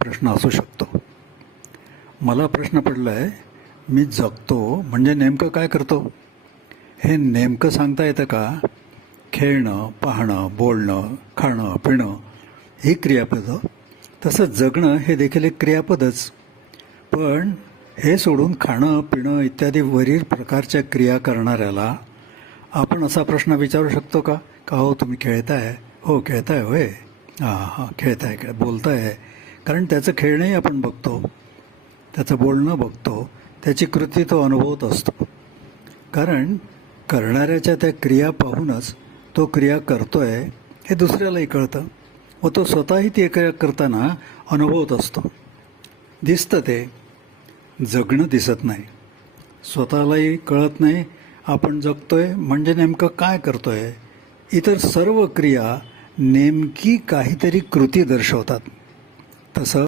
प्रश्न असू शकतो. मला प्रश्न पडला आहे, मी जगतो म्हणजे नेमकं काय करतो? हे नेमकं सांगता येतं का? खेळणं, पाहणं, बोलणं, खाणं, पिणं ही क्रियापदं. तसं जगणं हे देखील एक क्रियापदच. पण हे सोडून खाणं, पिणं इत्यादी वरील प्रकारच्या क्रिया करणाऱ्याला आपण असा प्रश्न विचारू शकतो का? का हो तुम्ही खेळताय? हो खेळताय होय. हां खेळताय, बोलताय. कारण त्याचं खेळणंही आपण बघतो, त्याचं बोलणं बघतो, त्याची कृती तो अनुभवत असतो. कारण करणाऱ्याच्या त्या क्रिया पाहूनच तो क्रिया करतोय हे दुसऱ्यालाही कळतं व तो स्वतःही ते क्रिया करताना अनुभवत असतो. दिसतं ते, जगणं दिसत नाही. स्वतःलाही कळत नाही आपण जगतोय म्हणजे नेमकं काय करतोय. इतर सर्व क्रिया नेमकी काहीतरी कृती दर्शवतात. तसं